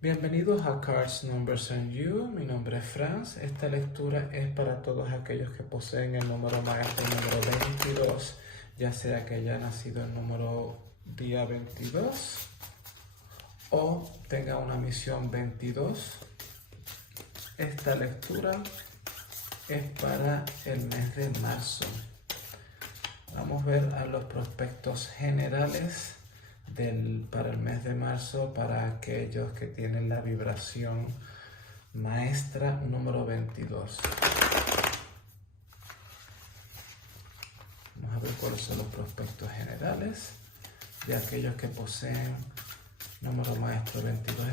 Bienvenidos a Cards, Numbers and You. Mi nombre es Franz. Esta lectura es para todos aquellos que poseen el número maestro número 22, ya sea que haya nacido el número día 22 o tenga una misión 22. Esta lectura es para el mes de marzo. Vamos a ver a los prospectos generales para el mes de marzo para aquellos que tienen la vibración maestra número 22. Vamos a ver cuáles son los prospectos generales de aquellos que poseen número maestro 22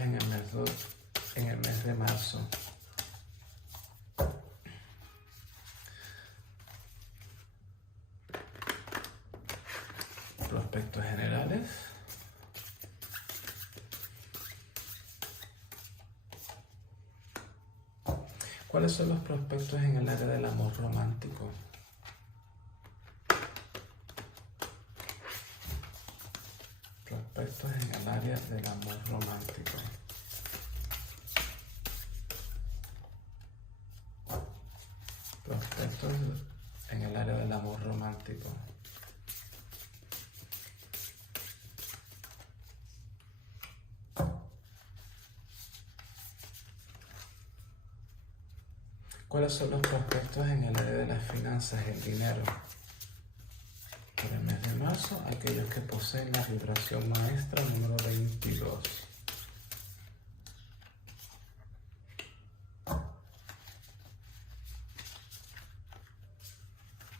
en el mes de marzo. Prospectos generales. ¿Cuáles son los prospectos en el área del amor romántico? Prospectos en el área del amor romántico. Prospectos en el área del amor romántico. ¿Cuáles son los prospectos en el área de las finanzas, el dinero? Por el mes de marzo, aquellos que poseen la vibración maestra número 22.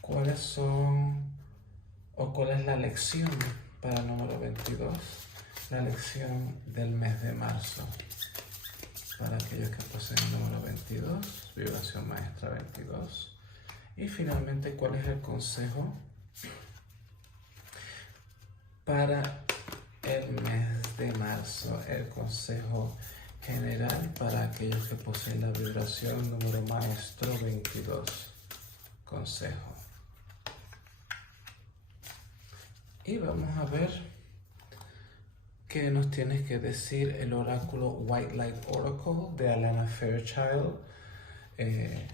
¿Cuáles son o cuál es la lección para el número 22? La lección del mes de marzo. Para aquellos que poseen el número 22, vibración maestra 22. Y finalmente, ¿cuál es el consejo para el mes de marzo? El consejo general para aquellos que poseen la vibración número maestro 22. Consejo. Y vamos a ver qué nos tiene que decir el oráculo White Light Oracle de Alana Fairchild.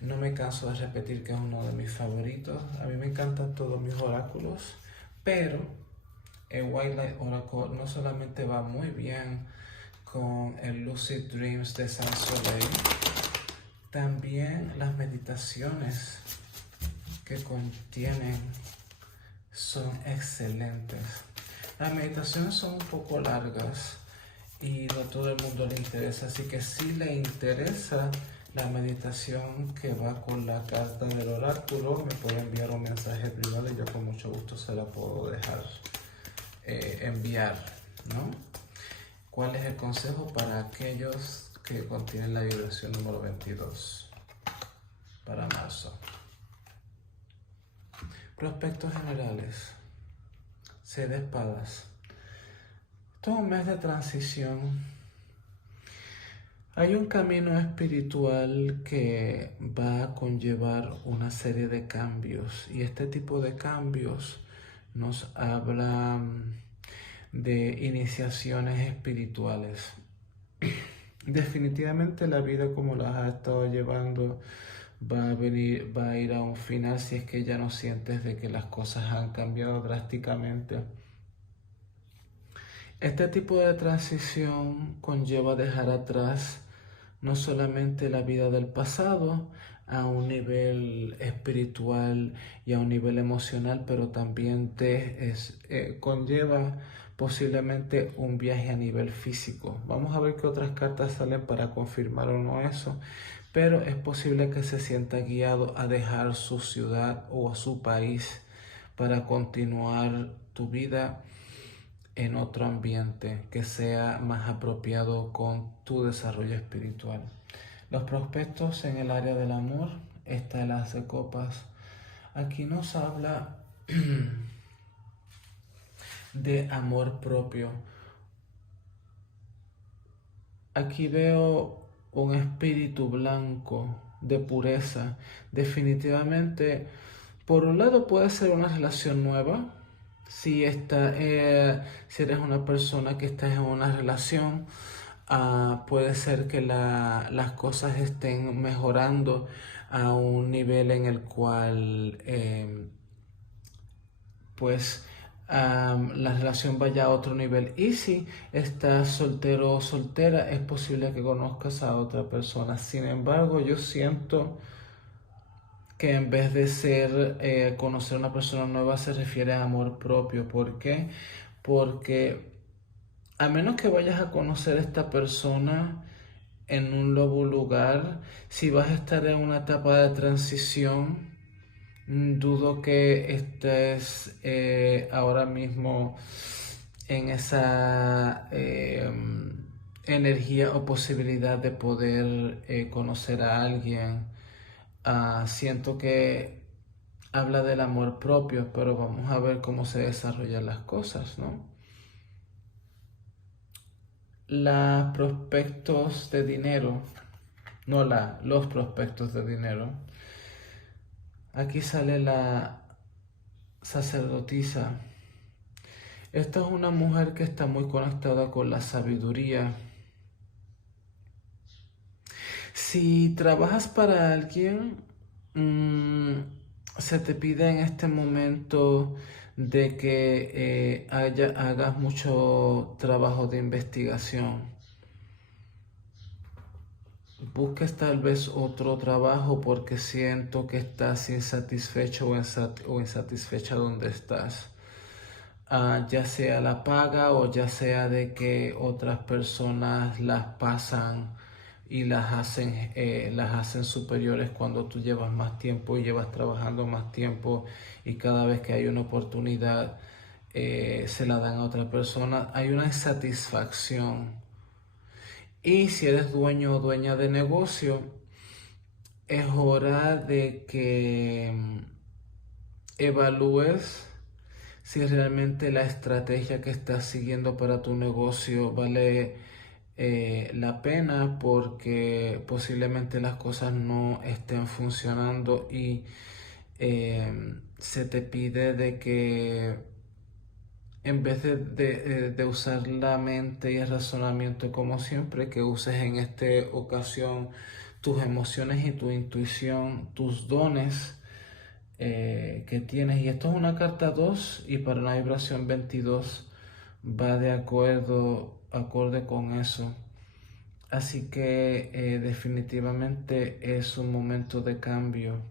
No me canso de repetir que es uno de mis favoritos. A mí me encantan todos mis oráculos, pero el White Light Oracle no solamente va muy bien con el Lucid Dreams de Saint Soleil, también las meditaciones que contienen son excelentes. Las meditaciones son un poco largas y no a todo el mundo le interesa, así que si le interesa la meditación que va con la carta del oráculo, me puede enviar un mensaje privado y yo con mucho gusto se la puedo dejar enviar, ¿no? ¿Cuál es el consejo para aquellos que contienen la vibración número 22 para marzo? Prospectos generales. 6 de espadas. Todo un mes de transición. Hay un camino espiritual que va a conllevar una serie de cambios y este tipo de cambios nos habla de iniciaciones espirituales. Definitivamente la vida como las has estado llevando va a ir a un final si es que ya no sientes de que las cosas han cambiado drásticamente. Este tipo de transición conlleva dejar atrás no solamente la vida del pasado a un nivel espiritual y a un nivel emocional, pero también conlleva posiblemente un viaje a nivel físico. Vamos a ver qué otras cartas salen para confirmar o no eso, pero es posible que se sienta guiado a dejar su ciudad o a su país para continuar tu vida en otro ambiente que sea más apropiado con tu desarrollo espiritual. Los prospectos en el área del amor, está el as de copas. Aquí nos habla de amor propio. Aquí veo un espíritu blanco de pureza. Definitivamente, por un lado puede ser una relación nueva. Si eres una persona que está en una relación, Puede ser que las cosas estén mejorando a un nivel en el cual pues la relación vaya a otro nivel. Y si estás soltero o soltera, es posible que conozcas a otra persona. Sin embargo, yo siento que en vez de ser conocer a una persona nueva se refiere a amor propio. ¿Por qué? Porque a menos que vayas a conocer a esta persona en un nuevo lugar, si vas a estar en una etapa de transición, dudo que estés ahora mismo en esa energía o posibilidad de poder conocer a alguien. Siento que habla del amor propio, pero vamos a ver cómo se desarrollan las cosas, ¿no? Los prospectos de dinero, no los prospectos de dinero. Aquí sale la sacerdotisa. Esta es una mujer que está muy conectada con la sabiduría. Si trabajas para alguien, se te pide en este momento de que hagas mucho trabajo de investigación. Busques tal vez otro trabajo porque siento que estás insatisfecho o insatisfecha donde estás. Ya sea la paga o ya sea de que otras personas las pasan y las hacen superiores cuando tú llevas más tiempo y llevas trabajando más tiempo y cada vez que hay una oportunidad se la dan a otra persona. Hay una insatisfacción. Y si eres dueño o dueña de negocio, es hora de que evalúes si realmente la estrategia que estás siguiendo para tu negocio vale la pena, porque posiblemente las cosas no estén funcionando y se te pide de que en vez de usar la mente y el razonamiento como siempre, que uses en esta ocasión tus emociones y tu intuición, tus dones que tienes. Y esto es una carta 2 y para una vibración 22 va de acorde con eso. Así que definitivamente es un momento de cambio.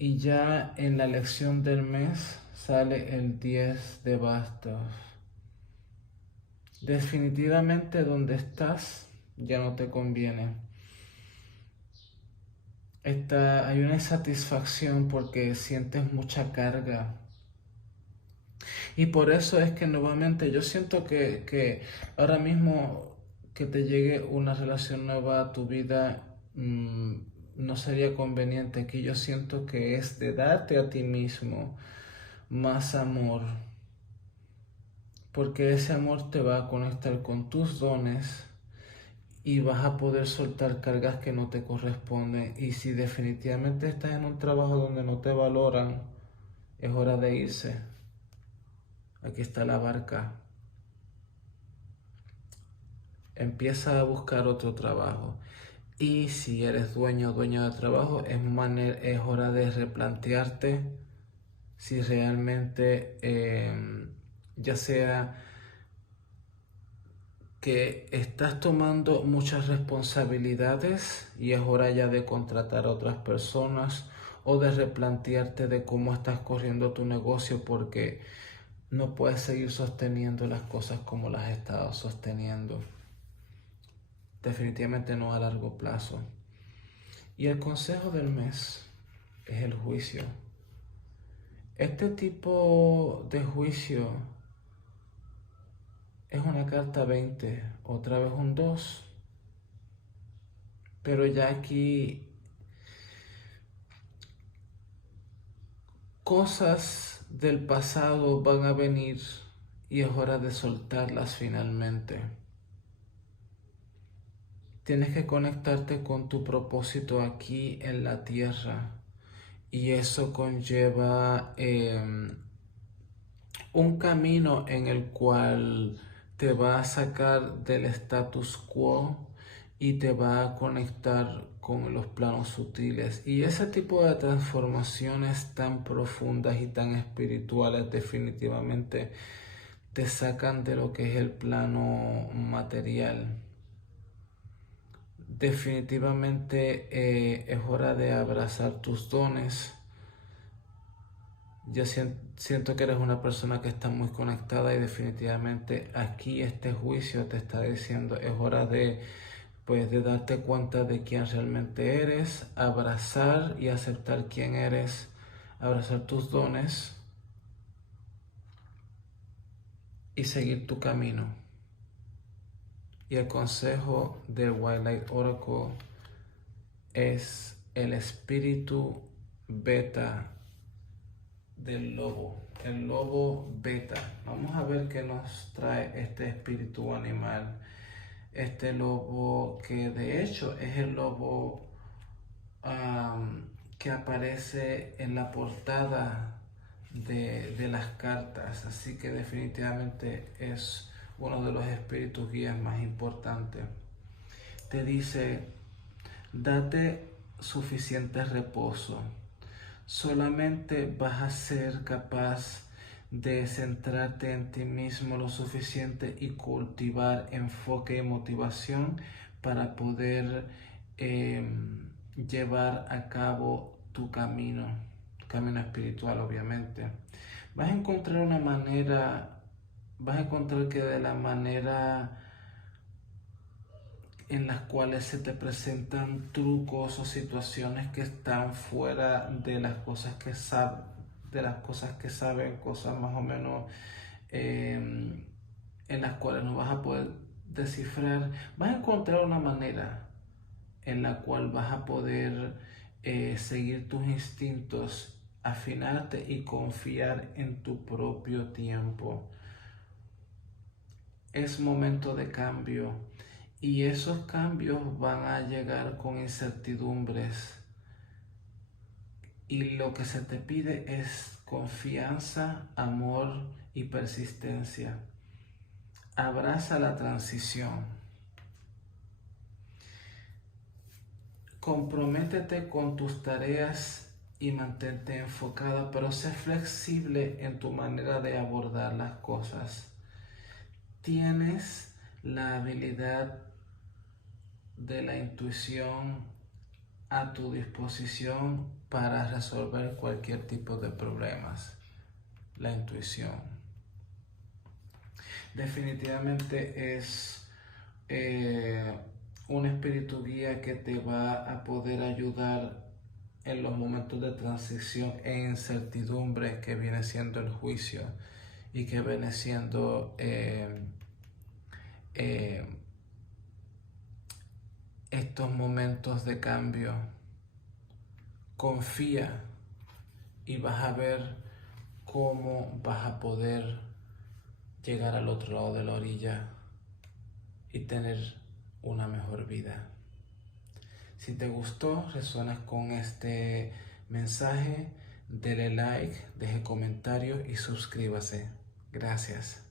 Y ya en la elección del mes sale el 10 de bastos. Definitivamente donde estás ya no te conviene. Hay una insatisfacción porque sientes mucha carga. Y por eso es que nuevamente yo siento que ahora mismo que te llegue una relación nueva a tu vida no sería conveniente. Aquí yo siento que es de darte a ti mismo más amor, porque ese amor te va a conectar con tus dones y vas a poder soltar cargas que no te corresponden. Y si definitivamente estás en un trabajo donde no te valoran, es hora de irse. Aquí está la barca. Empieza a buscar otro trabajo. Y si eres dueño o dueña de trabajo, es hora de replantearte si realmente, ya sea que estás tomando muchas responsabilidades y es hora ya de contratar a otras personas o de replantearte de cómo estás corriendo tu negocio, porque no puedes seguir sosteniendo las cosas como las has estado sosteniendo. Definitivamente no a largo plazo. Y el consejo del mes es el juicio. Este tipo de juicio es una carta 20, otra vez un 2, pero ya aquí cosas del pasado van a venir y es hora de soltarlas finalmente. Tienes que conectarte con tu propósito aquí en la tierra y eso conlleva un camino en el cual te va a sacar del status quo y te va a conectar con los planos sutiles. Y ese tipo de transformaciones tan profundas y tan espirituales definitivamente te sacan de lo que es el plano material. Definitivamente es hora de abrazar tus dones. Yo siento que eres una persona que está muy conectada y definitivamente aquí este juicio te está diciendo es hora de, pues, de darte cuenta de quién realmente eres, abrazar y aceptar quién eres, abrazar tus dones y seguir tu camino. Y el consejo del White Light Oracle es el espíritu beta del lobo, el lobo beta. Vamos a ver qué nos trae este espíritu animal, este lobo que de hecho es el lobo que aparece en la portada de las cartas, así que definitivamente es uno de los espíritus guías más importantes. Te dice: date suficiente reposo. Solamente vas a ser capaz de centrarte en ti mismo lo suficiente y cultivar enfoque y motivación para poder llevar a cabo tu camino espiritual, obviamente. Vas a encontrar una manera, vas a encontrar que de la manera en las cuales se te presentan trucos o situaciones que están fuera de las cosas que saben, cosas más o menos en las cuales no vas a poder descifrar, vas a encontrar una manera en la cual vas a poder seguir tus instintos, afinarte y confiar en tu propio tiempo. Es momento de cambio y esos cambios van a llegar con incertidumbres. Y lo que se te pide es confianza, amor y persistencia. Abraza la transición. Comprométete con tus tareas y mantente enfocada, pero sé flexible en tu manera de abordar las cosas. Tienes la habilidad de la intuición a tu disposición para resolver cualquier tipo de problemas. La intuición definitivamente es un espíritu guía que te va a poder ayudar en los momentos de transición e incertidumbre que viene siendo el juicio y que viene siendo estos momentos de cambio. Confía y vas a ver cómo vas a poder llegar al otro lado de la orilla y tener una mejor vida. Si te gustó, resuenas con este mensaje, dele like, deje comentarios y suscríbase. Gracias.